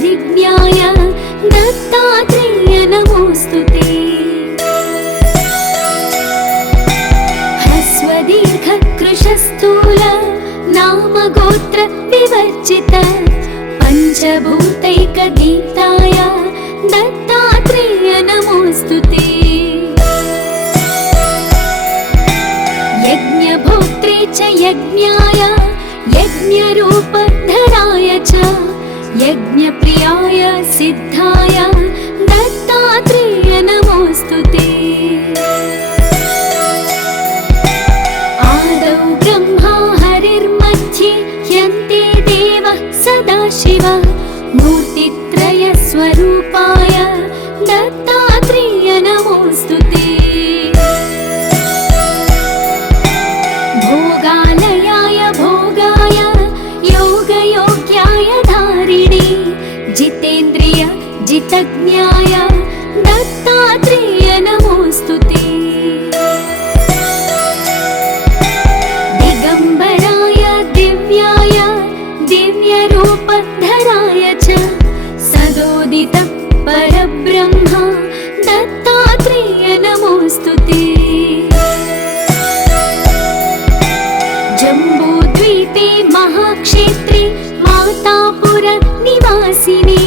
परिज्ञाय दत्तात्रेय नमोऽस्तुते। ह्रस्वदीर्घ कृशस्थूल नाम गोत्र विवर्जित पंचभूतैकदीप्ताय दत्तात्रेय नमोऽस्तुते। यज्ञभोक्त्रे च यज्ञाय यज्ञरूपधराय च यज्ञप्रियाय सिद्धाय दत्तात्रेय नमोऽस्तुते। आदौ ब्रह्मा हरिर्मध्ये ह्यन्ते देवः सदाशिवः मूर्तित्रयस्वरूपाय दत्तात्रेय नमोऽस्तुते। भोगालयाय भोगाय योगयोग्याय धारिणे जितेन्द्रिय जितज्ञाय दत्तात्रेय नमोऽस्तुते। दिगम्बराय दिव्याय दिव्यरूपधराय च सदोदित परब्रह्म दत्तात्रेय नमोऽस्तुते। जम्बूद्वीपे महाक्षेत्रे मातापुर निवासिने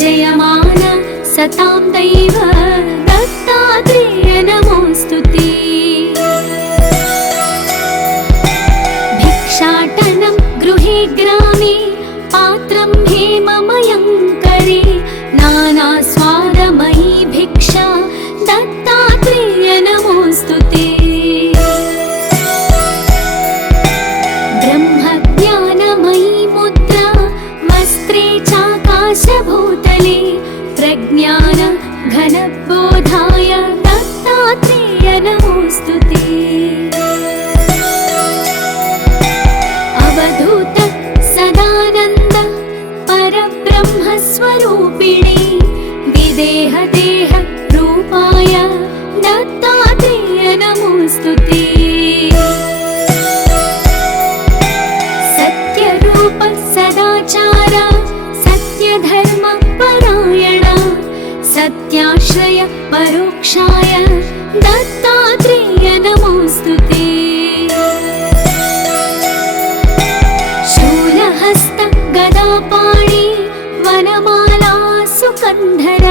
जयमान सतां दैव दत्तात्रेय नमोऽस्तुते। भिक्षाटनं गृहे ग्रामे पात्रं हेममयं करे नानास्वादमयी भिक्षा दत्तात्रेय नमोऽस्तुते। ब्रह्मज्ञानमयी मुद्रा वस्त्रे चाकाशभूतले प्रज्ञान घनबोधाय दत्तात्रेय नमोऽस्तुते। अवधूत सदानन्द परब्रह्मस्वरूपिणे विदेहदेह रूपाय दत्तात्रेय नमोऽस्तुते। सत्यरूप सदाचार सत्यधर्म परायण सत्याश्रय परोक्षाय दत्तात्रेय नमोऽस्तुते। शूलहस्त गदापाणि वनमाला सुकन्धर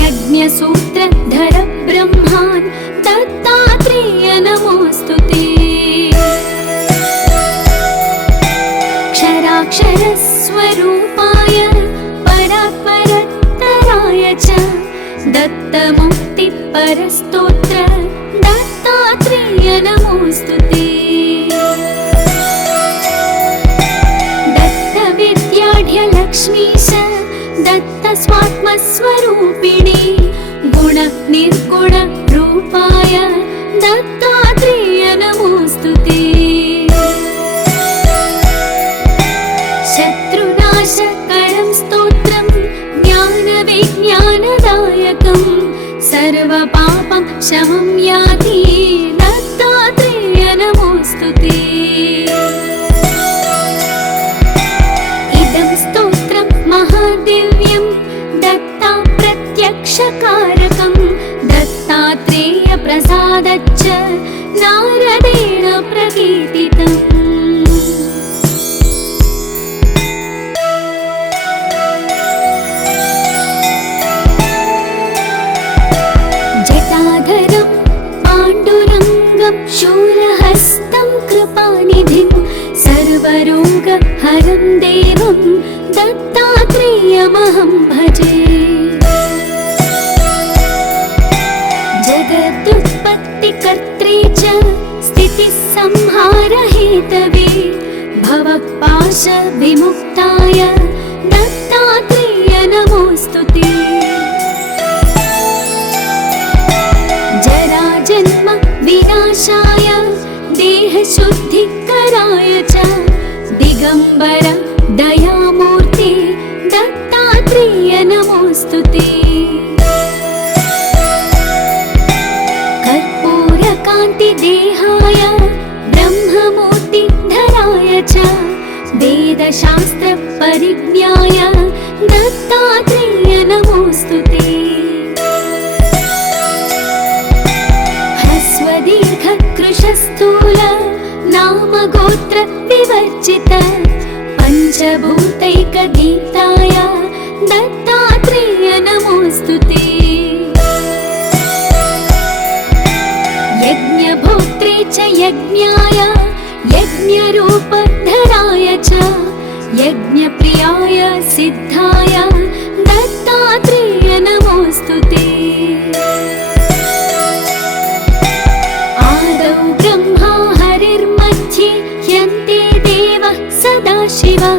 यज्ञसूत्रधर ब्रह्मान् दत्तात्रेय नमोऽस्तुते। क्षराक्षरस्वरूपाय परात्परतराय च दत्तमुक्तिपरस्तोत्र दत्तात्रेय नमोऽस्तुते। दत्तविद्याढ्यलक्ष्मीश दत्तस्वात्मस्वरूपिणे गुणनिर्गुण रूपाय दत्तात्रेय नमोऽस्तुते। शत्रुनाशकरं स्तोत्रं ज्ञानविज्ञानदायकं सर्वपापं शमं याति दत्तात्रेय नमोऽस्तुते। इदं स्तोत्रं महादिव्यं दत्ता प्रत्यक्षकारकं दत्तात्रेय प्रसादच्च नारदेण प्रकीर्तितम्। जटाधरं पाण्डुरङ्गं शूलहस्तं कृपानिधिं सर्वरोगहरं देवं दत्तात्रेयमहं भजे। जगदुत्पत्तिकर्त्रे च स्थितिसंहारहेतवे भवपाशविमुक्ताय दत्तात्रेय नमोऽस्तुते। जराजन्म विनाशाय देहशुद्धिकराय च दिगम्बर दयामूर्ते दत्तात्रेय नमोऽस्तुते। कर्पूरकान्तिदेहाय ब्रह्ममूर्तिधराय च वेदशास्त्रपरिज्ञाय दिव्यरूपधराय च यज्ञप्रियाय सिद्धाय दत्तात्रेय नमोऽस्तु ते। आदौ ब्रह्मा हरिर्मध्ये यन्ते देवः सदाशिवः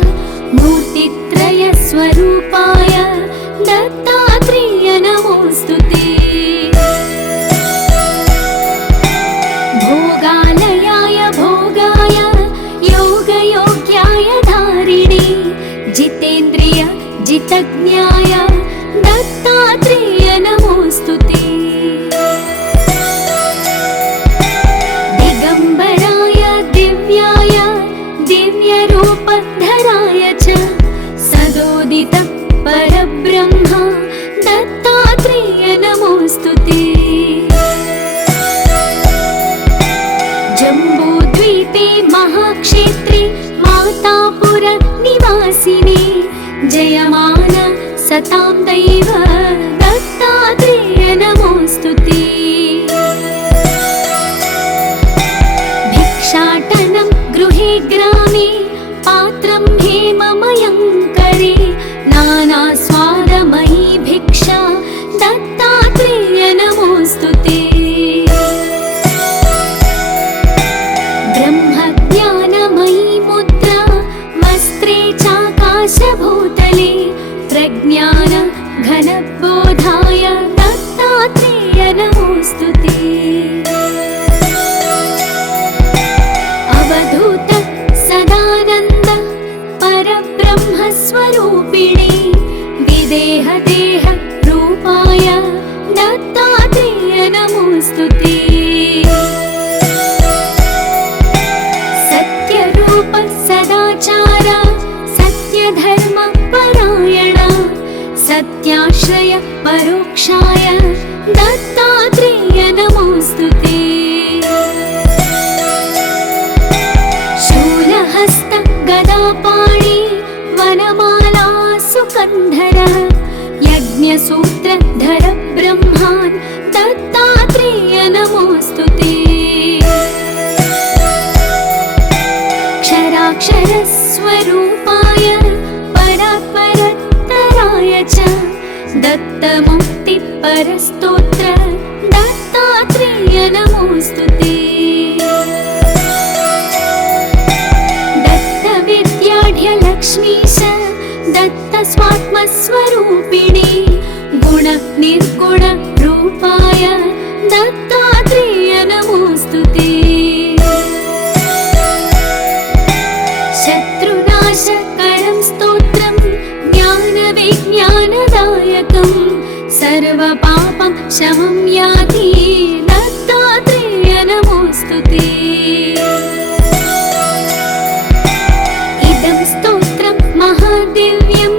मूर्तित्रयस्वरूपाय दत्तात्रेय नमोऽस्तु ते। भोगालयाय भोगाय योगयोग्याय धारिणे जितेन्द्रिय जितज्ञाय दत्तात्रेय नमोऽस्तु ते। दिगम्बराय दिव्याय दिव्यरूपधराय च सदोदित परब्रह्म दत्तात्रेय नमोऽस्तु ते। जम्बूद्वीपे महाक्षेत्रे मातापुर निवासिने जयमान सतां दैव दत्तात्रेय नमोऽस्तु ते। भिक्षाटनं गृहे ग्रामे पात्रं हेममयं करे नानास्वादमयी भिक्षा दत्तात्रेय नमोऽस्तु ते। ब्रह्मज्ञानमयी मुद्रा वस्त्रे चाकाशभूतले प्रज्ञान घनबोधाय दत्तात्रेय नमोऽस्तु ते। अवधूत सदानन्द परब्रह्मस्वरूपिणे विदेहदेह रूपाय दत्तात्रेय नमोऽस्तु ते। सत्यरूप सदाचार सत्यधर्म परायण सत्याश्रय परोक्षाय दत्तात्रेय नमोऽस्तु ते। शूलहस्त गदापाणि वनमाला सुकन्धर यज्ञसूत्रधर ब्रह्मान् दत्तात्रेय नमोऽस्तु ते। क्षराक्षरस्वरूपाय परात्परतराय च दत्तमुक्तिपरस्तोत्र दत्तात्रेय नमोऽस्तु ते। दत्तविद्याढ्यलक्ष्मीश दत्तस्वात्मस्वरूपिणे गुण निर्गुण रूपाय दत्तात्रेय नमोऽस्तु ते। शत्रुनाशकरं स्तोत्रं ज्ञानविज्ञानदायकं सर्वपापं शमं याति दत्तात्रेय नमोऽस्तु ते। इदं स्तोत्रं महादिव्यं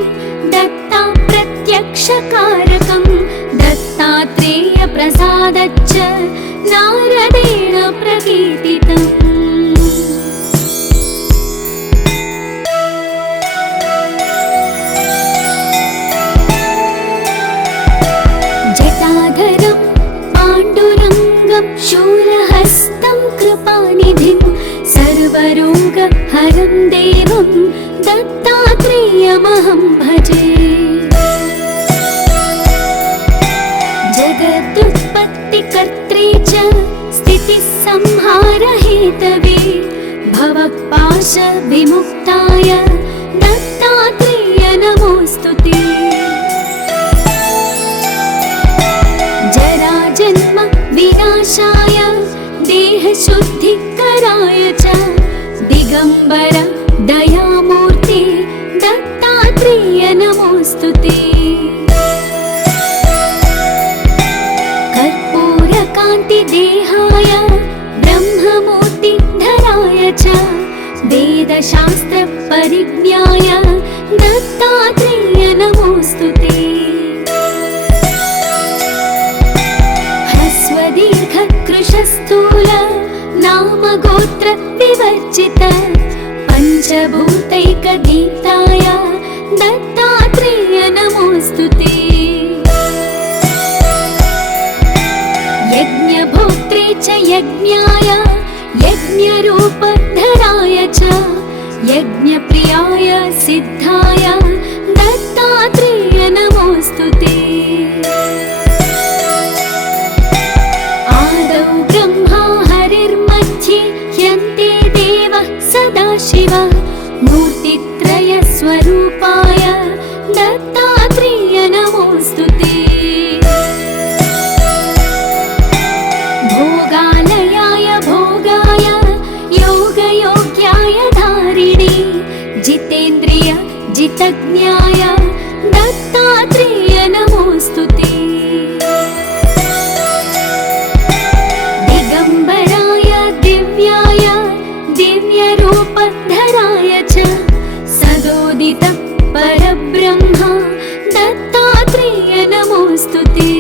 दत्ता प्रत्यक्षकारकं दत्तात्रेय प्रसादच्च नारदेण प्रकीर्तितम्। जटाधरं पाण्डुरङ्गं शूलहस्तं कृपानिधिं सर्वरोगहरं देवं दत्तात्रेयमहं भजे। जगदुत्पत्तिकर्त्रे च स्थितिसंहारहेतवे भवपाशविमुक्ताय दत्तात्रेय नमोऽस्तु ते। जराजन्म विनाशाय देहशुद्धिकराय च दिगम्बर दयामूर्ते दत्तात्रेय नमोऽस्तु ते। कर्पूरकान्तिदेहाय ब्रह्ममूर्तिधराय च वेदशास्त्रपरिज्ञाय दत्तात्रेय नमोऽस्तु ते। ह्रस्वदीर्घकृशस्थूल नामगोत्र विवर्जित पञ्चभूतैकदीप्ताय दत्तात्रेय नमोऽस्तु ते। यज्ञभोक्त्रे च यज्ञाय यज्ञरूपधराय च नमोऽस्तु ते। भोगालयाय भोगाय योगयोग्याय धारिणे जितेन्द्रिय जितज्ञाय दत्तात्रेय नमोऽस्तु ते। दिगम्बराय दिव्याय दिव्यरूपधराय च सदोदित परब्रह्म दत्तात्रेय नमोऽस्तु ते।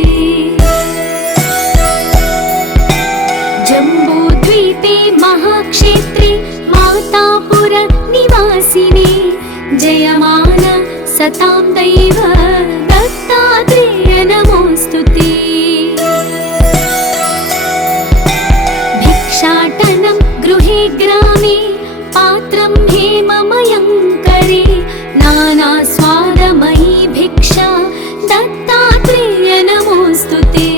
जम्बूद्वीपे महाक्षेत्रे मातापुर निवासिने जयमान सतां दैव दत्तात्रेय नमोऽस्तु ते। भिक्षाटनं गृहे ग्रामे पात्रं हेममयं करे नानास्वादमयी भिक्षा दत्तात्रेय नमोऽस्तु ते।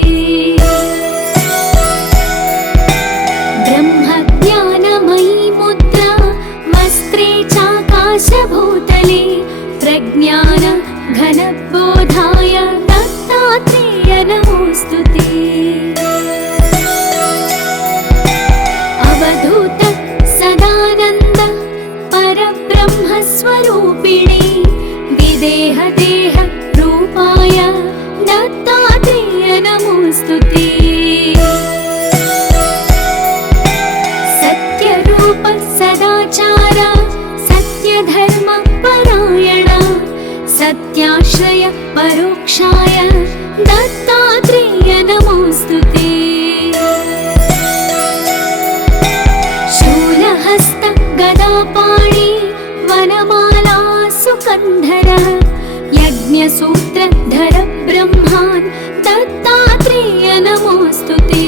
ब्रह्मज्ञानमयी मुद्रा वस्त्रे चाकाशभूतले प्रज्ञान घनबोधाय दत्तात्रेय नमोऽस्तु ते। अवधूत सदानन्द परब्रह्मस्वरूपिणे विदेहदेह रूपाय दत्तात्रेय नमोऽस्तु ते। सत्यरूप सदाचार सत्यधर्म परायण सत्याश्रय परोक्षाय दत्तात्रेय नमोऽस्तु ते। शूलहस्त गदापाणि वनमाला सुकन्धर यज्ञसूत्रधर ब्रह्मान् दत्तात्रेय नमोऽस्तु ते।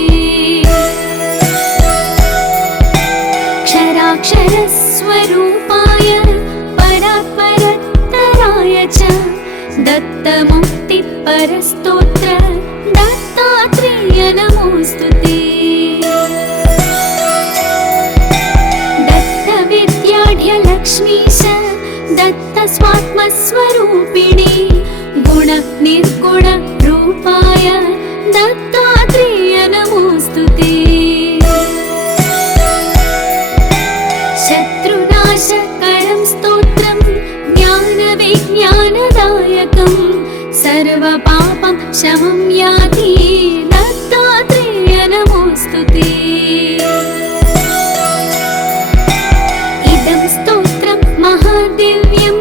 क्षराक्षरस्वरूपाय परात्परतराय च दत्तमुक्तिपरस्तोत्र दत्तात्रेय नमोऽस्तु ते। दत्तविद्याढ्यलक्ष्मीश दत्तस्वात्मस्वरूपिणे गुणनिर्गुण रूपाय दत्तात्रेय नमोऽस्तु ते। शत्रुनाशकरं स्तोत्रं ज्ञानविज्ञानदायकं सर्वपापं शमं याति दत्तात्रेय नमोऽस्तु ते। इदं स्तोत्रं महादिव्यं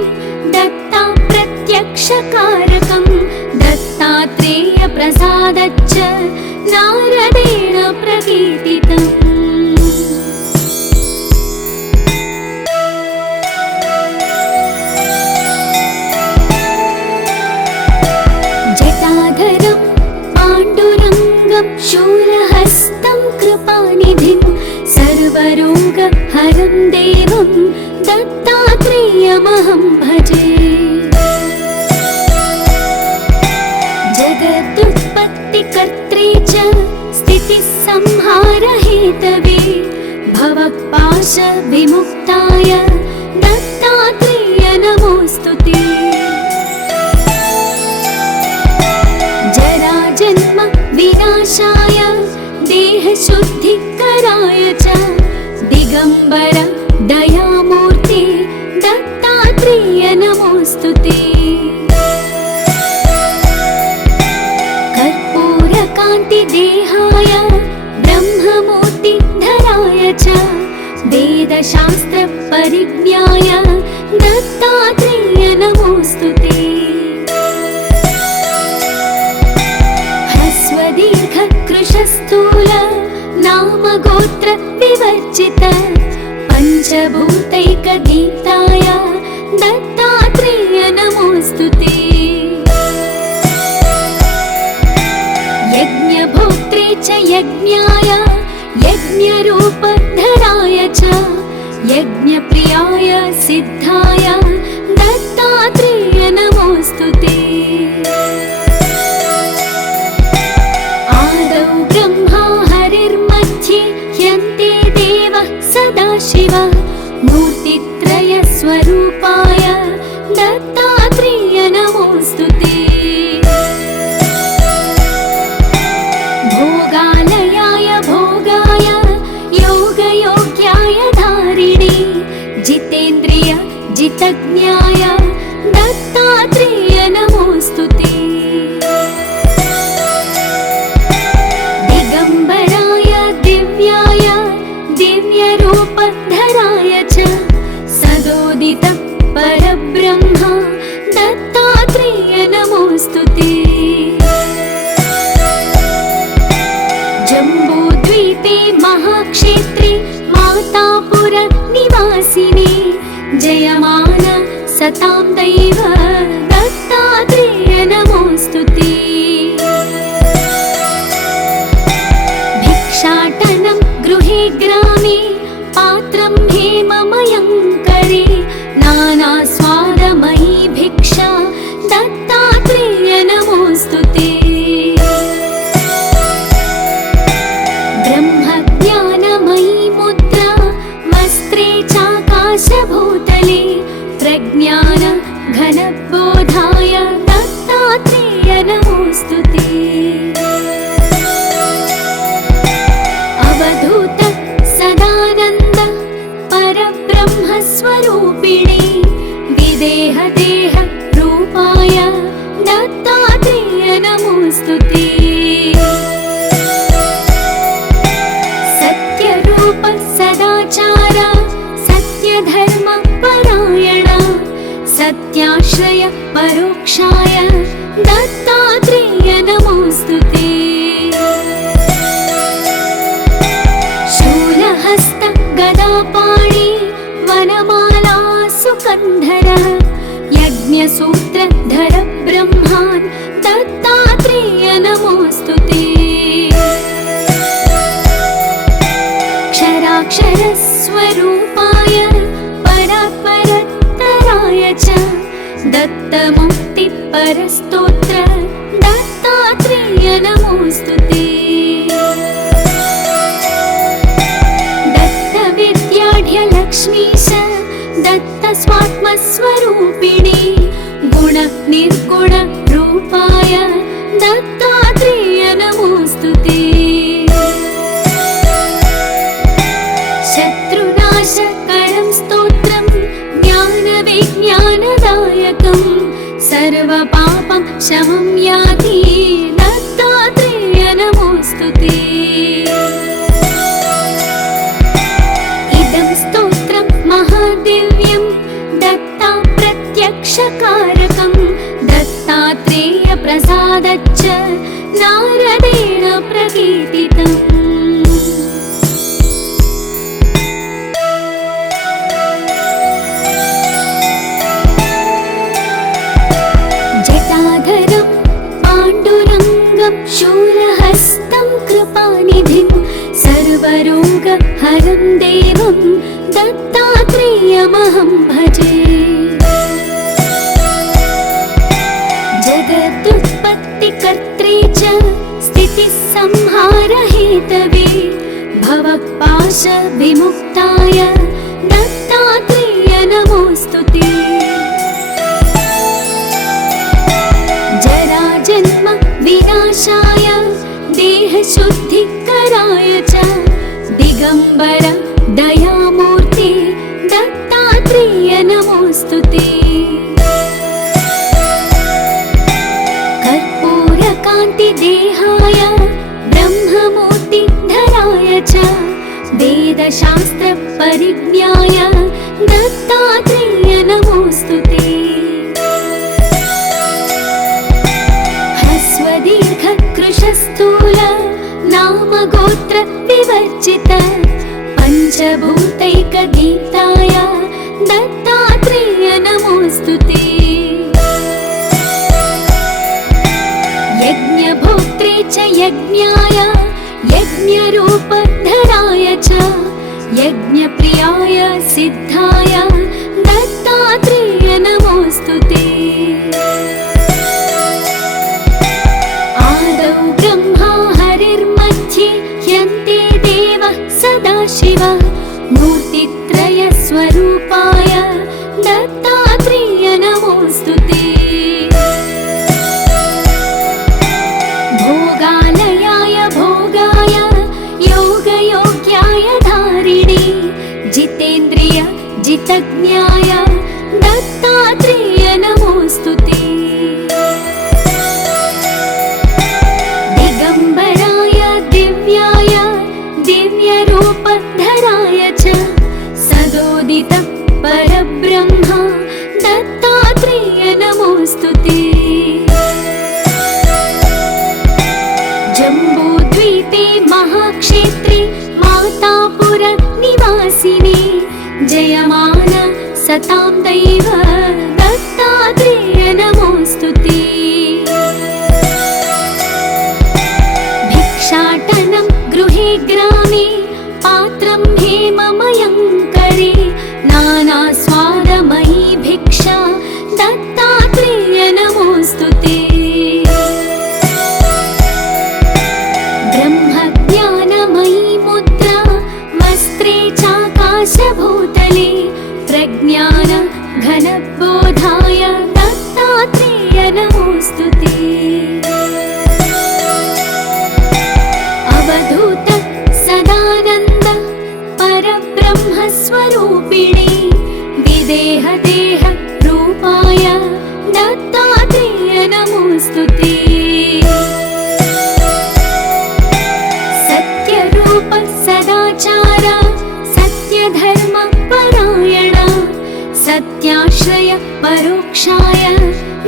दत्ता प्रत्यक्षकारकं दत्तात्रेय प्रसादच्च नारदेण प्रकीर्तितम्। जटाधरं पाण्डुरङ्गं शूलहस्तं कृपानिधिं सर्वरोगहरं देवं दत्तात्रेयमहं भजे। जगदुत्पत्तिकर्त्रे च स्थितिसंहारहेतवे भवपाशविमुक्ताय दत्तात्रेय नमोऽस्तु ते। जराजन्म विनाशाय देहशुद्धिकराय च दिगम्बर दयामूर्ते दत्तात्रेय नमोऽस्तु ते। कर्पूरकान्तिदेहाय ब्रह्ममूर्तिधराय च वेदशास्त्रपरिज्ञाय दत्तात्रेय नमोऽस्तु ते। ह्रस्वदीर्घकृशस्थूल नामगोत्र विवर्जित पञ्चभूतैकदीप्ताय दत्तात्रेय नमोऽस्तु ते। यज्ञभोक्त्रे च यज्ञाय यज्ञरूपधराय च यज्ञप्रियाय सिद्धाय दत्तात्रेय नमोऽस्तु ते। आदौ ब्रह्मा हरिर्मध्ये ह्यन्ते देवः सदाशिव मूर्तित्रयस्वरूपाय सतां दैव दत्तात्रेय नमोऽस्तु ते। भिक्षाटनं गृहे ग्रामे पात्रं हेममयं करे नानास्वादमयी भिक्षा दत्तात्रेय नमोऽस्तु ते। ब्रह्मज्ञानमयी मुद्रा वस्त्रे चाकाशभूतले प्रज्ञान घनबोधाय दत्तात्रेय नमोऽस्तु ते। अवधूत सदानन्द परब्रह्मस्वरूपिणे विदेहदेह रूपाय दत्तात्रेय नमोऽस्तु ते। सत्यरूप सदाचार सत्यधर्म परायण सत्याश्रय परोक्षाय दत्तात्रेय नमोऽस्तु ते। शूलहस्त गदापाणि वनमाला सुकन्धर यज्ञसूत्रधर ब्रह्मान् दत्तात्रेय नमोऽस्तु ते। क्षराक्षरस्वरूपाय परात्परतराय च दत्तमुक्तिपरस्तोत्र दत्तात्रेय नमोऽस्तु ते। दत्तविद्याढ्यलक्ष्मीश दत्तस्वात्मस्वरूपिणे गुणनिर्गुण रूपाय दत्तात्रेय नमोऽस्तु ते। शत्रुनाशकरं स्तोत्रं ज्ञानविज्ञानदायकं सर्वपापं शमं याति दत्तात्रेय नमोऽस्तु ते। इदं स्तोत्रं महादिव्यं दत्ता प्रत्यक्षकारकं दत्तात्रेय प्रसादच्च नारदेण प्रकीर्तितम्। जटाधरं पाण्डुरङ्गं शूलहस्तं कृपानिधिं सर्वरोगहरं देवं दत्तात्रेयमहं भजे। जगदुत्पत्तिकर्त्रे च स्थितिसंहारहेतवे भवपाशविमुक्ताय दत्तात्रेय नमोऽस्तु ते। जराजन्म विनाशाय देहशुद्धिकराय च दिगम्बर दयामूर्ते दत्तात्रेय नमोऽस्तु ते। कर्पूरकान्तिदेहाय ब्रह्ममूर्तिधराय च वेदशास्त्रपरिज्ञाय दत्तात्रेय नमोऽस्तु ते। ह्रस्वदीर्घकृशस्थूल नामगोत्र विवर्जित पञ्चभूतैकगीताय दत्तात्रेय नमोऽस्तु ते। यज्ञभोक्त्रे च यज्ञाय यज्ञरूपधराय च यज्ञप्रियाय सिद्धाय दत्तात्रेय नमोऽस्तु ते। आदौ ब्रह्मा हरिर्मध्ये ह्यन्ते देवः सदाशिव मूर्तित्रयस्वरूपाय दत्तात्रेय नमोऽस्तु ते। भोगालयाय भोगाय योगयोग्याय धारिणे जितेन्द्रिय जितज्ञाय दत्तात्रेय नमोऽस्तु ते। दिगम्बराय दिव्याय दिव्यरूपधराय च सदोदित परब्रह्म दत्तात्रेय नमोऽस्तु ते। जम्बूद्वीपे महाक्षेत्रे मातापुर निवासिने जयमान सतां दैव नमोऽस्तु ते। सत्यरूप सदाचार सत्यधर्म परायण सत्याश्रय परोक्षाय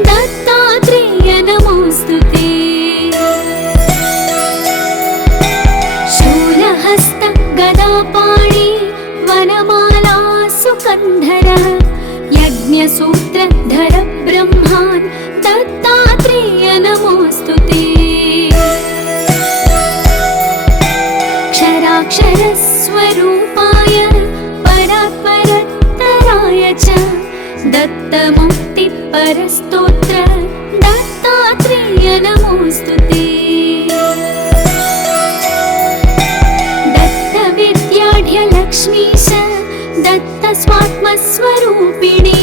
दत्तात्रेय नमोऽस्तु ते। शूलहस्त गदापाणि वनमाला सुकन्धर यज्ञसूत्रधर ब्रह्मान् दत्तात्रेय नमोऽस्तु ते। क्षराक्षरस्वरूपाय परात्परतराय च दत्तमुक्तिपरस्तोत्र दत्तात्रेय नमोऽस्तु ते। दत्तविद्याढ्यलक्ष्मीश दत्तस्वात्मस्वरूपिणी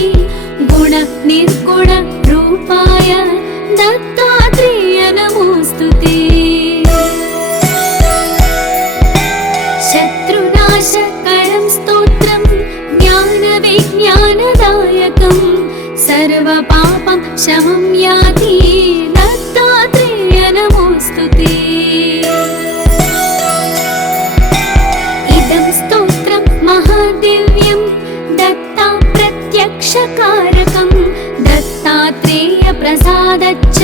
गुणनिर्गुण रूपाय दत्तात्रेय नमोऽस्तु ते। शत्रुनाशकरं स्तोत्रं ज्ञानविज्ञानदायकं सर्वपापं शमं याति दत्तात्रेय नमोऽस्तु ते। इदं स्तोत्रं महादिव्यं दत्ता प्रत्यक्षकारकं दत्तात्रेय प्रसादच्च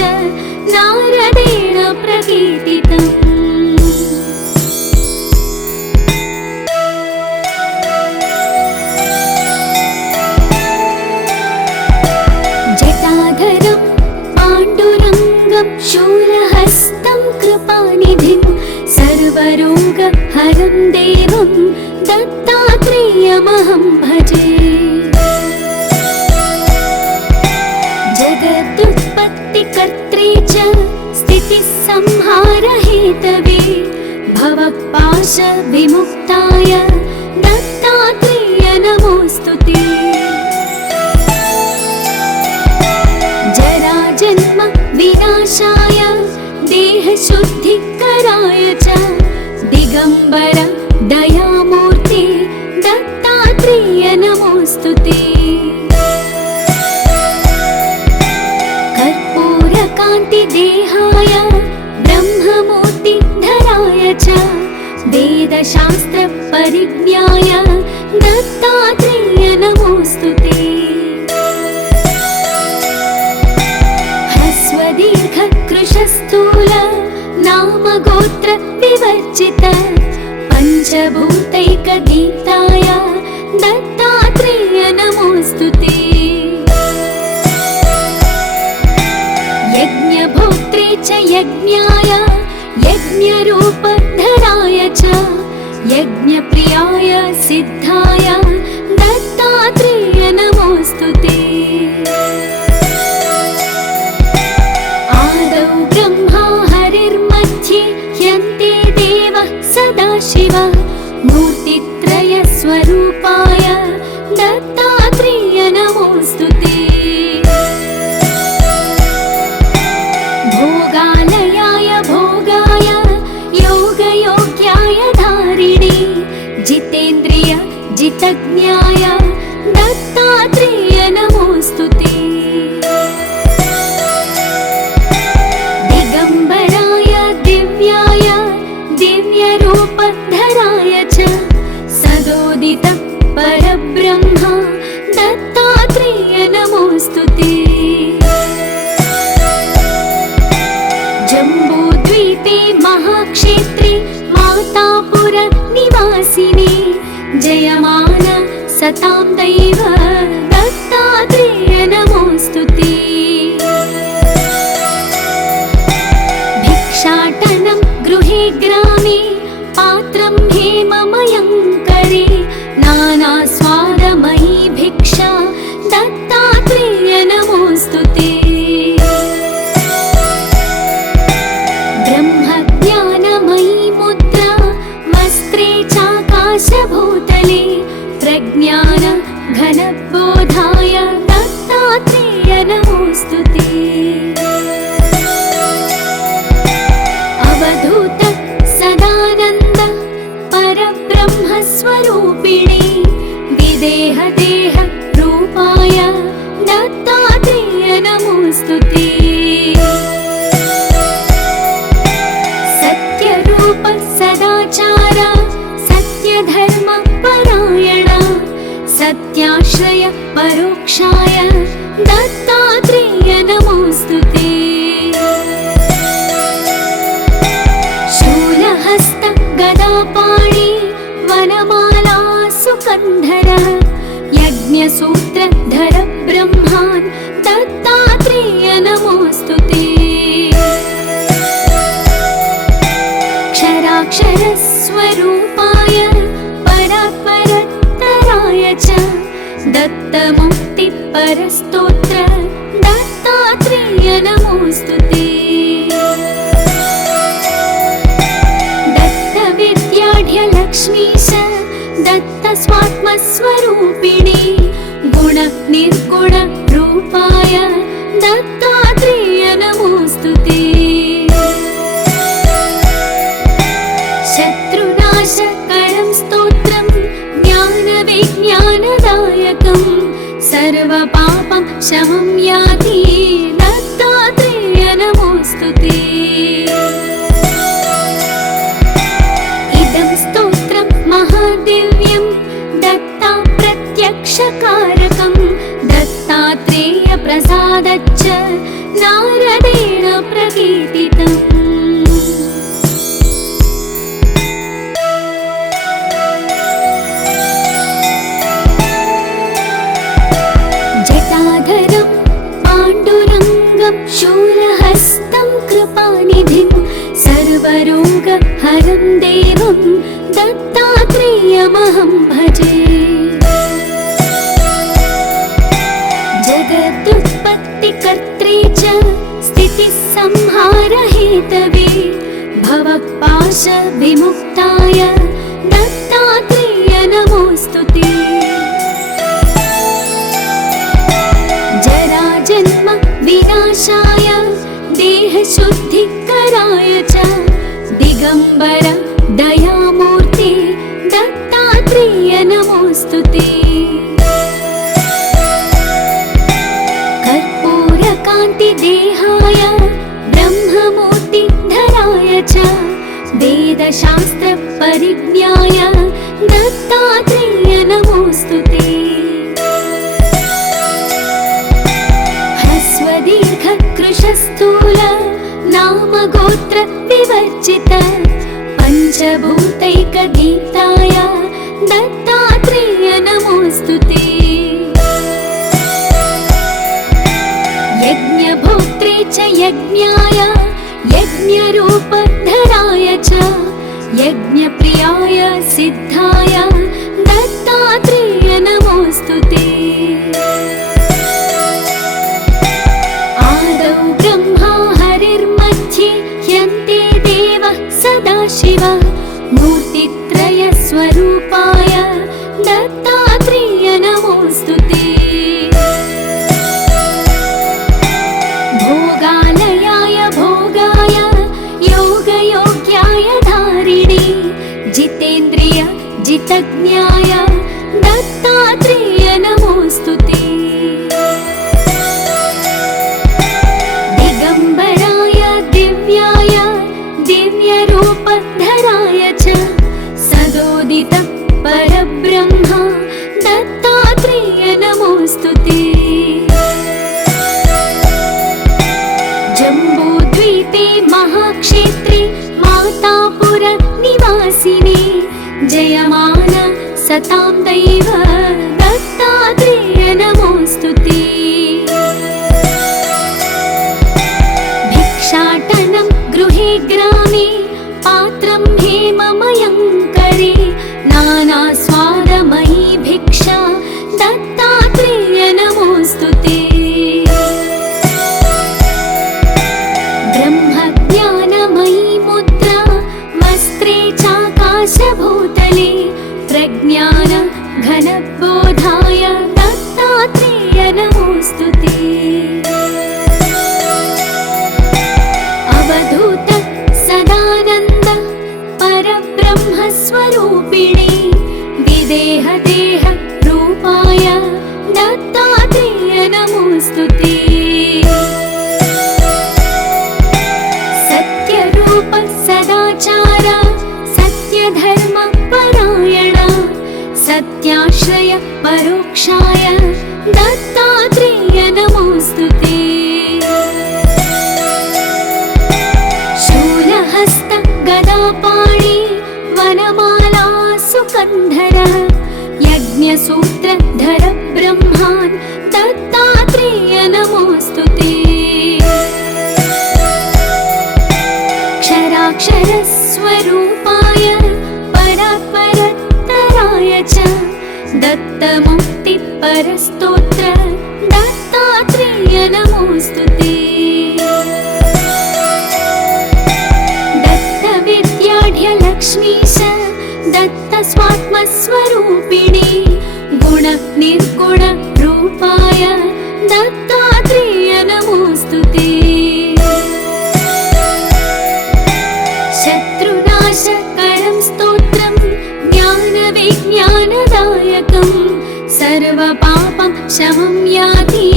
नारदेण प्रकीर्तितम्। जटाधरं पाण्डुरङ्गं शूलहस्तं कृपानिधिं सर्वरोगहरं देवं दत्तात्रेयमहं भजे। जगदुत्पत्तिकर्त्रे च स्थितिसंहारहेतवे भवपाशविमुक्ताय दत्तात्रेय नमोऽस्तु ते। जराजन्म विनाशाय देहशुद्धिकराय च दिगम्बर दयामूर्ते दत्तात्रेय नमोऽस्तु ते। कर्पूरकान्तिदेहाय ब्रह्ममूर्तिधराय च वेदशास्त्रपरिज्ञाय दत्तात्रेय नमोऽस्तु ते। ह्रस्वदीर्घकृशस्थूल नामगोत्र विवर्जित पञ्चभूतैकदीप्ताय दत्तात्रेय नमोऽस्तु ते। यज्ञभोक्त्रे च यज्ञाय यज्ञरूपधराय च यज्ञप्रियाय सिद्धाय दत्तात्रेय नमोऽस्तु ते। आदौ ब्रह्मा हरिर्मध्ये ह्यन्ते देवः सदाशिव मूर्तित्रयस्वरूपाय दत्तात्रेय नमोऽस्तु ते। भोगालयाय भोगाय योगयोग्याय धारिणे जितेन्द्रिय जितज्ञाय दत्तात्रेय नमोऽस्तु ते। दिगम्बराय दिव्याय दिव्यरूपधराय च सदोदित परब्रह्म दत्तात्रेय नमोऽस्तु ते। जम्बूद्वीपे महाक्षेत्रे मातापुर निवासिने जयमान सतां दैव दत्तात्रेय नमोऽस्तु ते। भिक्षाटनं गृहे ग्रामे पात्रं हेममयं करे नानास्वादमयी भिक्षा दत्तात्रेय नमोऽस्तु ते। ब्रह्मज्ञानमयी मुद्रा वस्त्रे चाकाशभूतले प्रज्ञान घन नारायण सत्याश्रय परोक्षाय दत्तात्रेय नमोस्तुते शूलहस्त गदापाणि वनमाला सुकन्धर यज्ञसूत्रधर ब्रह्मान् दत्तात्रेय नमोस्तुते क्षराक्षरस्वरूपाय परात्परत्तराय च दत्तमुक्तिपरस्तोत्र दत्तात्रेय नमोस्तुते दत्तविद्याढ्यलक्ष्मीश दत्तस्वात्मस्वरूपिणी गुणनिर्गुण रूपाय दत्तात्रेय नमोस्तुते शत्रुनाशकरं स्तोत्रं ज्ञानविज्ञानदायकं सर्वपापं शमं याति दत्तात्रेय नमोस्तुते इदं स्तोत्रं महादिव्यं दत्ता प्रत्यक्षकारकं दत्तात्रेय प्रसादच्च नारदेण प्रकीर्तितम् जटाधरं पाण्डुरङ्गं शूलहस्तं कृपानिधिं सर्वरोगहरं देवं दत्तात्रेयमहं भजे जगदुत्पत्तिकर्त्रे च स्थितिसंहारहेतवे भवपाशविमुक्ताय दत्तात्रेय नमोस्तुते जराजन्म विनाशाय देहशुद्धिकराय च दिगम्बर दयामूर्ते दत्तात्रेय नमोस्तुते कर्पूरकान्तिदेहाय ब्रह्ममूर्तिधराय च वेदशास्त्रपरिज्ञाय दत्तात्रेय नमोस्तुते दीर्घकृशस्थूल नामगोत्र विवर्जित पञ्चभूतैकगीताय दत्तात्रेय नमोस्तुते यज्ञभोक्त्रे च यज्ञाय यज्ञरूपधराय च यज्ञप्रियाय सिद्धाय दत्तात्रेय नमोस्तुते ब्रह्मा हरिर्मध्ये ह्यन्ते देवः सदाशिव मूर्तित्रयस्वरूपाय दत्तात्रेय नमोस्तुते भोगालयाय भोगाय योगयोग्याय धारिणे जितेन्द्रिय जितज्ञाय दत्तात्रेय नमोस्तुते दिव्यरूपधराय च सदोदित परब्रह्म दत्तात्रेय नमोस्तुते जम्बूद्वीपे महाक्षेत्रे मातापुर निवासिने जयमान सतां दैव दत्तात्रेय नमोस्तुते भिक्षाटनं गृहे ग्रामे पात्रं हेममयं करे नानास्वादमयी भिक्षा दत्तात्रेय नमोस्तुते ब्रह्मज्ञानमयी मुद्रा वस्त्रे चाकाशभूतले प्रज्ञान घनबोधाय दत्तात्रेय नमोस्तुते अवधूत सदानन्द परब्रह्मस्वरूपिणे विदेहदेह रूपाय दत्तात्रेय नमोस्तुते सत्यरूप सदाचार सत्यधर्म परायण सत्य परोक्षाय दत्तात्रेय नमोऽस्तुते। शूलहस्त गदापाणि वनमाला सुकन्धर यज्ञसूत्रधर ब्रह्मान् दत्तात्रेय नमोऽस्तुते। क्षराक्षरस्वरूपाय परात्परत्तराय च दत्तमुक्तिपरस्तोत्र दत्तात्रेय नमोऽस्तुते। दत्तविद्याढ्यलक्ष्मीश दत्तस्वात्मस्वरूपिणी गुणनिर्गुणरूपाय दत्तात्रेय नमोऽस्तुते। शत्रुनाशकरं स्तोत्रं ज्ञानविज्ञानदायकं सर्वपापं शमं याति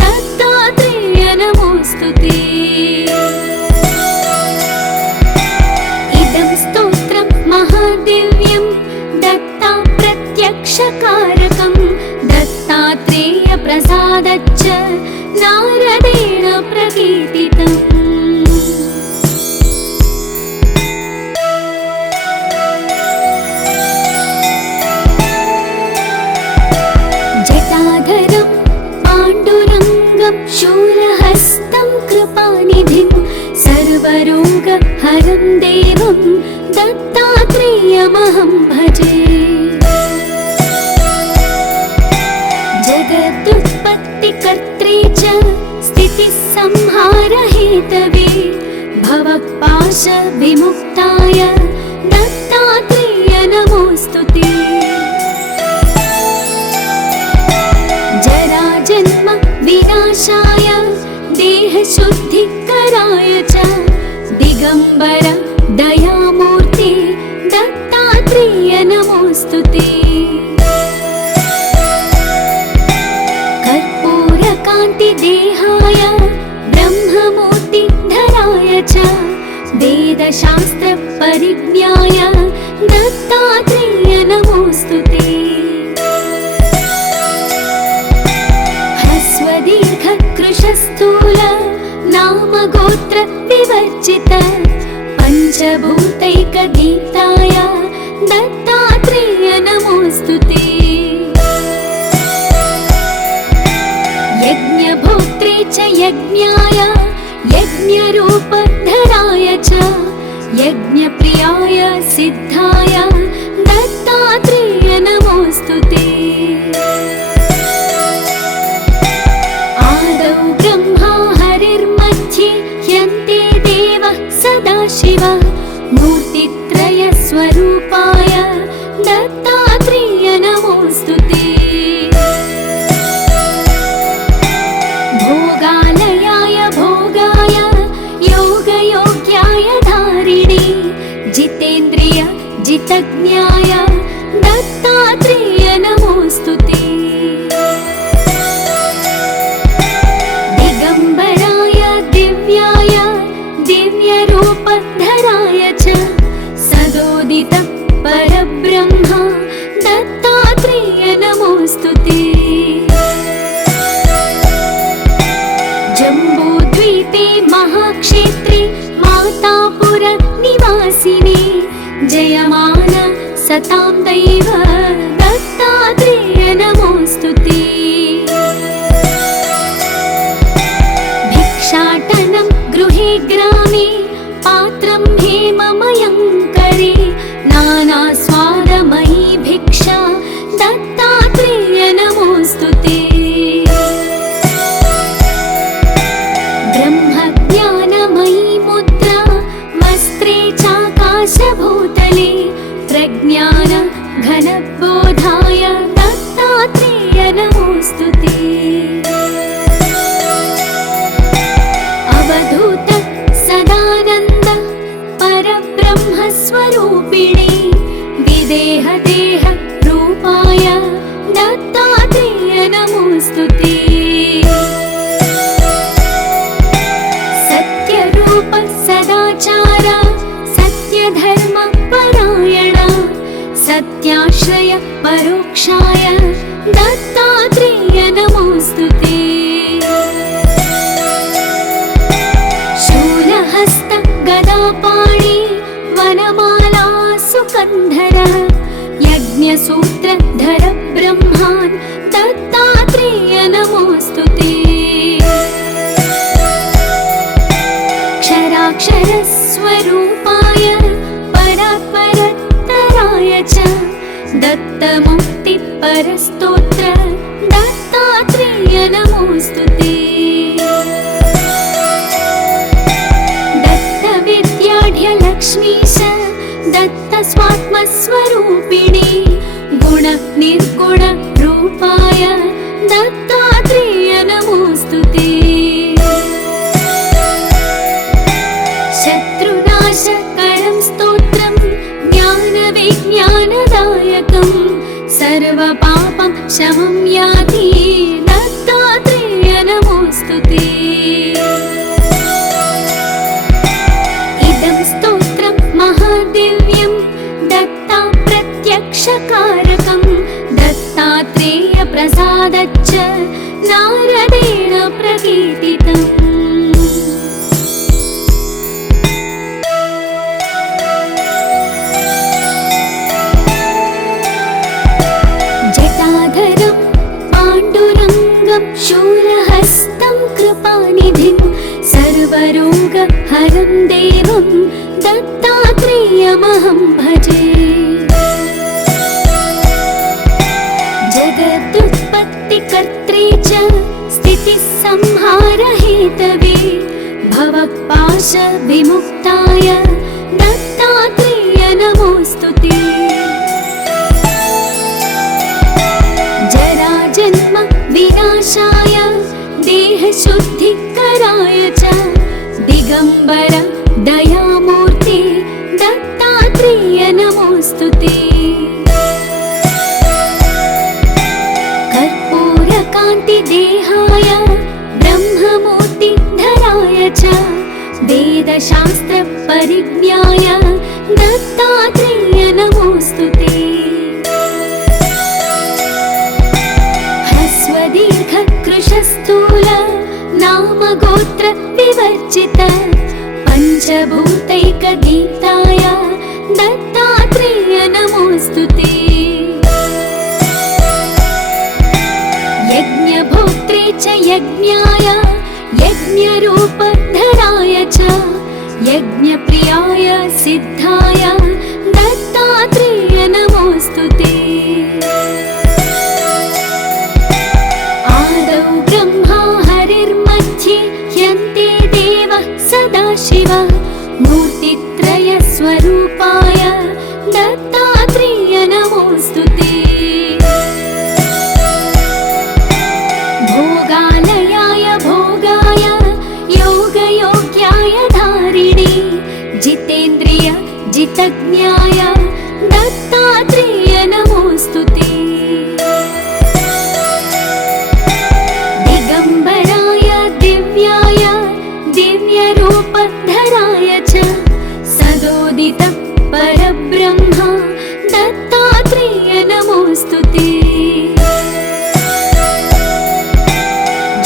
दत्तात्रेय नमोऽस्तुते। इदं स्तोत्रं महादिव्यं दत्ता प्रत्यक्षकारकं दत्तात्रेय प्रसादच्च नारदेण प्रकीर्तितम्। जटाधरं पाण्डुरङ्गं शूलहस्तं कृपानिधिं सर्वरोगहरं देवं दत्तात्रेयमहं भजे। जगदुत्पत्तिकर्त्रे च स्थितिसंहारहेतवे भवपाशविमुक्ताय दत्तात्रेय नमोऽस्तुते। जराजन्म विनाशाय देहशुद्धिकराय च दिगम्बर दयामूर्ते दत्तात्रेय नमोऽस्तुते। कर्पूरकान्तिदेहाय ब्रह्ममूर्तिधराय च वेदशास्त्रपरिज्ञाय दत्तात्रेय नमोऽस्तुते। ह्रस्वदीर्घकृशस्थूल नामगोत्र विवर्जित पञ्चभूतैकदीप्ताय दत्तात्रेय नमोऽस्तुते। यज्ञभोक्त्रे च यज्ञाय यज्ञरूपधराय च यज्ञप्रियाय सिद्धाय दत्तात्रेय नमोऽस्तुते। आदौ ब्रह्मा हरिर्मध्ये ह्यन्ते देवः सदाशिवः मूर्तित्रयस्वरूपाय दत्तात्रेय नमोऽस्तुते। भोगालयाय भोगाय योगयोग्याय धारिणे जितेन्द्रिय जितज्ञाय दत्तात्रेय नमोऽस्तुते। दिगम्बराय दिव्याय दिव्यरूपधराय च सदोदित परब्रह्म दत्तात्रेय नमोऽस्तुते। जम्बूद्वीपे महाक्षेत्रे मातापुर निवासिने जयमान सतां दैव दत्तात्रेय नमोऽस्तुते। भिक्षाटनं गृहे ग्रामे पात्रं हेममयं करे नानास्वादमयी भिक्षा दत्तात्रेय नमोऽस्तुते। ब्रह्मज्ञानमयी मुद्रा वस्त्रे चाकाशभूतले प्रज्ञान घनबोधाय दत्तात्रेय नमोऽस्तुते। अवधूत सदानन्द परब्रह्मस्वरूपिणे विदेहदेह रूपाय दत्तात्रेय नमोऽस्तुते। सत्यरूप सदाचार सत्यधर्म परायण सत्याश्रय परोक्षाय दत्तात्रेय सुकन्धरः यज्ञसूत्रधर ब्रह्मान् दत्तात्रेय नमोऽस्तु ते। क्षराक्षरस्वरूपाय परात्परत्तराय च दत्तमुक्तिपरस्तोत्र दत्तात्रेय नमोऽस्तु ते। दत्तविद्याढ्यलक्ष्मीश दत्तस्वात्मस्वरूपिणी गुणनिर्गुणरूपाय दत्तात्रेय नमोऽस्तु ते। शत्रुनाशकरं स्तोत्रं ज्ञानविज्ञानदायकं सर्वपापं शमं याति दत्तात्रेय नमोऽस्तु ते। इदं स्तोत्रं महादिव्यं दत्ता प्रत्यक्षकारकं दत्तात्रेय प्रसादच्च नारदेण प्रकीर्तितम्। जटाधरं पाण्डुरङ्गं शूलहस्तं कृपानिधिं सर्वरोगहरं देवं दत्तात्रेयमहं भजे। जगदुत्पत्तिकर्त्रे च स्थितिसंहारहेतवे भवपाशविमुक्ताय दत्तात्रेय नमोऽस्तु ते। जराजन्म विनाशाय देहशुद्धिकराय च दिगम्बर दयामूर्ते दत्तात्रेय नमोऽस्तु ते। कर्पूरकान्तिदेहाय ब्रह्ममूर्तिधराय च वेदशास्त्रपरिज्ञाय दत्तात्रेय नमोऽस्तु ते। ह्रस्वदीर्घकृशस्थूल नामगोत्र विवर्जित पञ्चभूतैकदीप्ताय दत्तात्रेय नमोऽस्तु ते। यज्ञभोक्त्रे च यज्ञाय यज्ञरूपधराय च यज्ञप्रियाय सिद्धाय दत्तात्रेय नमोऽस्तु ते। आदौ ब्रह्मा हरिर्मध्ये ह्यन्ते देवः सदाशिवः मूर्तित्रयस्वरूपाय दत्तात्रेय नमोऽस्तु ते। भोगालयाय भोगाय योगयोग्याय धारिणे जितेन्द्रिय जितज्ञाय दत्तात्रेय नमोऽस्तु ते। दिगम्बराय दिव्याय दिव्यरूपधराय च सदोदित परब्रह्म दत्तात्रेय नमोऽस्तु ते।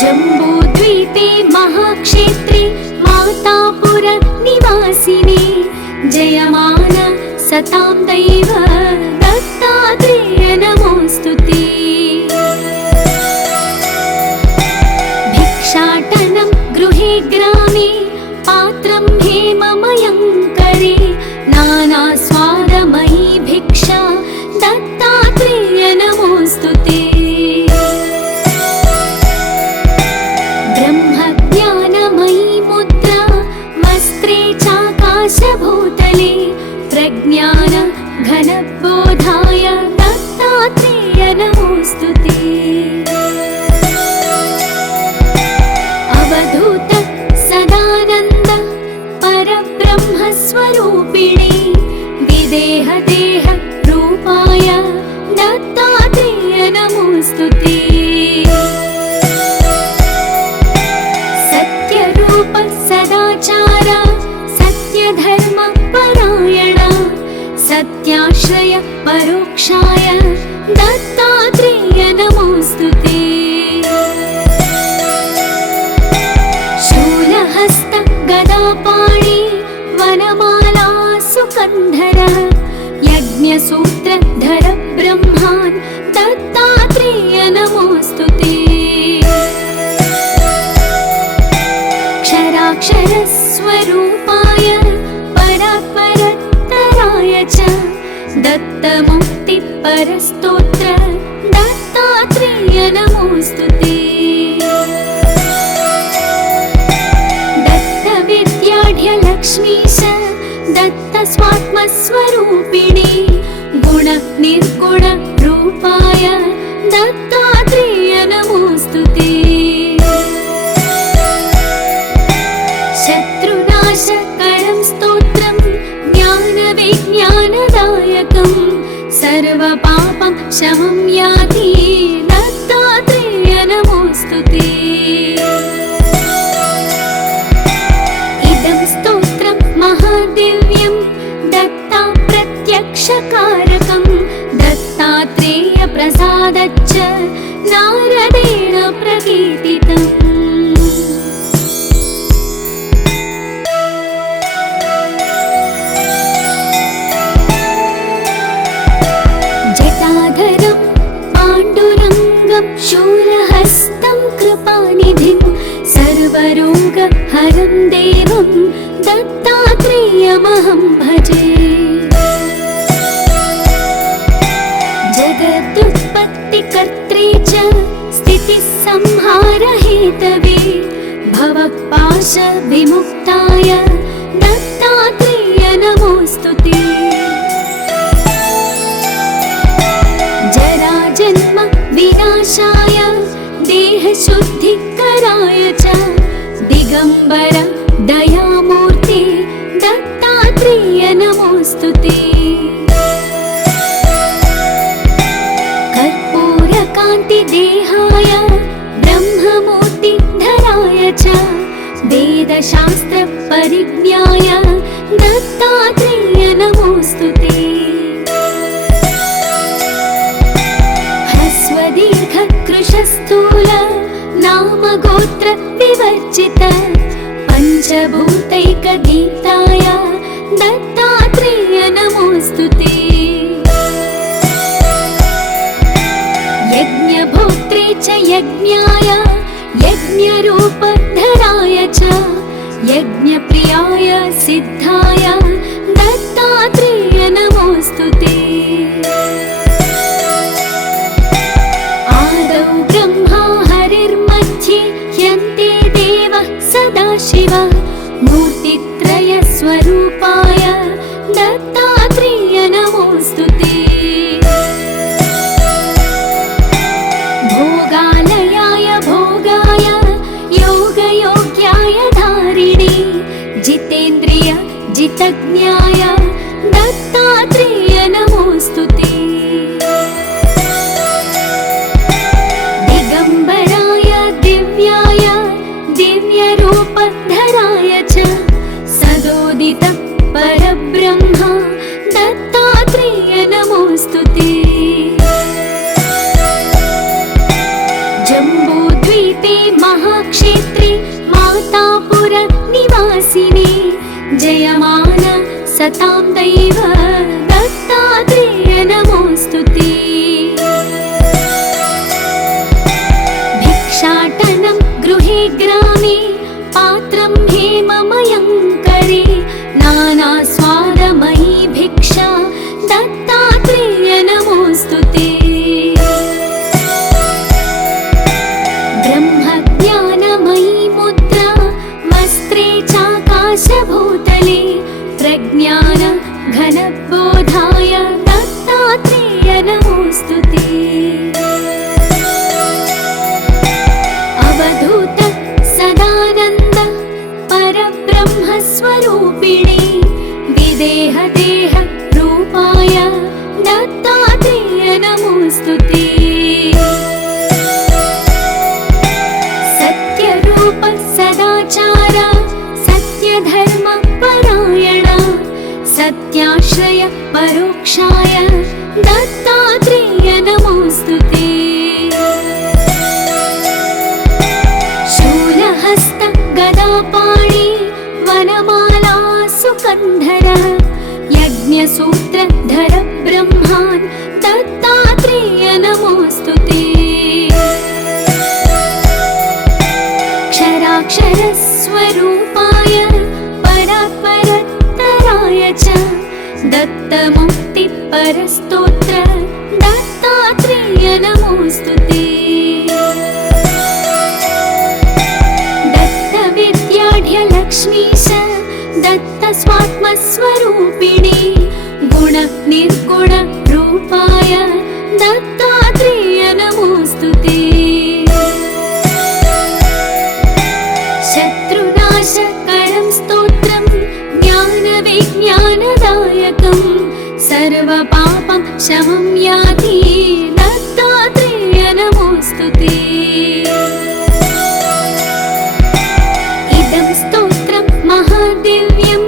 जम्बूद्वीपे महाक्षेत्रे मातापुर निवासिने जयमान सतां दैव दत्तात्रेय नमोऽस्तु ते। भिक्षाटनं गृहे ग्रामे पात्रं हेममयं करे नानास्वादमयी भिक्षा दत्तात्रेय नमोऽस्तु ते। ब्रह्मज्ञानमयी मुद्रा वस्त्रे चाकाशभूतले प्रज्ञान घनबोधाय दत्तात्रेय नमोऽस्तु ते। अवधूत सदानन्द परब्रह्मस्वरूपिणे विदेहदेह रूपाय दत्तात्रेय नमोऽस्तु ते। सत्यरूप सदाचार सत्यधर्म परायण सत्याश्रय परोक्षाय दत्तात्रेय नमोऽस्तु ते। शूलहस्त गदापाणि वनमाला सुकन्धर यज्ञ स्वरूपाय परात्परत्तराय च दत्तमुक्तिपरस्तोत्र दत्तात्रेय नमोऽस्तुते। दत्तविद्याढ्यलक्ष्मीश दत्तस्वात्मस्वरूपिणे गुणनिर्गुणरूपाय दत्तात्रेय नमोऽस्तुते। शत्रुनाशकरं स्तोत्रं ज्ञानविज्ञानदायकं सर्वपापं शमं याति दत्तात्रेय नमोऽस्तुते। इदं स्तोत्रं महादिव्यं दत्ता प्रत्यक्षकारकं दत्तात्रेय प्रसादच्च नारदेण प्रकीर्तितम्। जटाधरं पाण्डुरङ्गं शूलहस्तं कृपानिधिं सर्वरोगहरं देवं दत्तात्रेयमहं भजे। जगदुत्पत्तिकर्त्रे च स्थितिसंहारहेतवे भवपाशविमुक्ताय दत्तात्रेय नमोऽस्तुते। जराजन्म विनाशाय देहशुद्धिकराय च दिगम्बर दयामूर्ते दत्तात्रेय नमोऽस्तुते। कर्पूरकान्तिदेहाय ब्रह्ममूर्तिधराय च वेदशास्त्रपरिज्ञाय दत्तात्रेय नमोऽस्तुते। ह्रस्वदीर्घकृशस्थूल नामगोत्र विवर्जित पञ्चभूतैकगीताय दत्तात्रेय नमोऽस्तुते। यज्ञभोक्त्रे च यज्ञाय यज्ञरूपधराय च यज्ञप्रियाय सिद्धाय दत्तात्रेय नमोऽस्तुते। आदौ ब्रह्मा हरिर्मध्ये ह्यन्ते देवः सदाशिवः मूर्तित्रयस्वरूपाय दत्तात्रेय नमोऽस्तुते। भोगालयाय भोगाय योगयोग्याय धारिणे जितेन्द्रिय जितज्ञाय दत्तात्रेय नमोऽस्तुते। दिगम्बराय दिव्याय दिव्यरूपधराय च सदोदित परब्रह्म दत्तात्रेय नमोऽस्तुते। जम्बूद्वीपे महाक्षेत्रे मातापुर निवासिने जयमान सतां दैव दत्तात्रेय नमोऽस्तुते। भिक्षाटनं गृहे ग्रामे पात्रं हेममयं करे नानास्वादमयी भिक्षा दत्तात्रेय नमोऽस्तुते। ब्रह्मज्ञानमयी मुद्रा वस्त्रे चाकाशभूतले प्रज्ञान घनबोधाय दत्तात्रेय नमोऽस्तुते। अवधूत सदानन्द परब्रह्मस्वरूपिणे विदेहदेह रूपाय दत्तात्रेय नमोऽस्तुते। सत्यरूप सदाचार सत्यधर्म परायण सत्याश्रय परोक्षाय दत्तात्रेय नमोऽस्तुते। शूलहस्त गदापाणि वनमाला सुकन्धर यज्ञसूत्रधर ब्रह्मान् दत्तात्रेय नमोऽस्तुते। क्षराक्षरस्वरूपाय स्वरूपिणे गुणनिर्गुणरूपाय दत्तात्रेय नमोऽस्तुते। शत्रुनाशकरं स्तोत्रं ज्ञानविज्ञानदायकं सर्वपापं शमं याति दत्तात्रेय नमोऽस्तुते। इदं स्तोत्रं महादिव्यं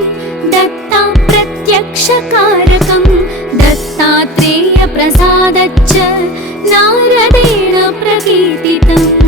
दत्ता प्रत्यक्षकारकं दत्तात्रेय प्रसादच्च नारदेण प्रकीर्तितम्।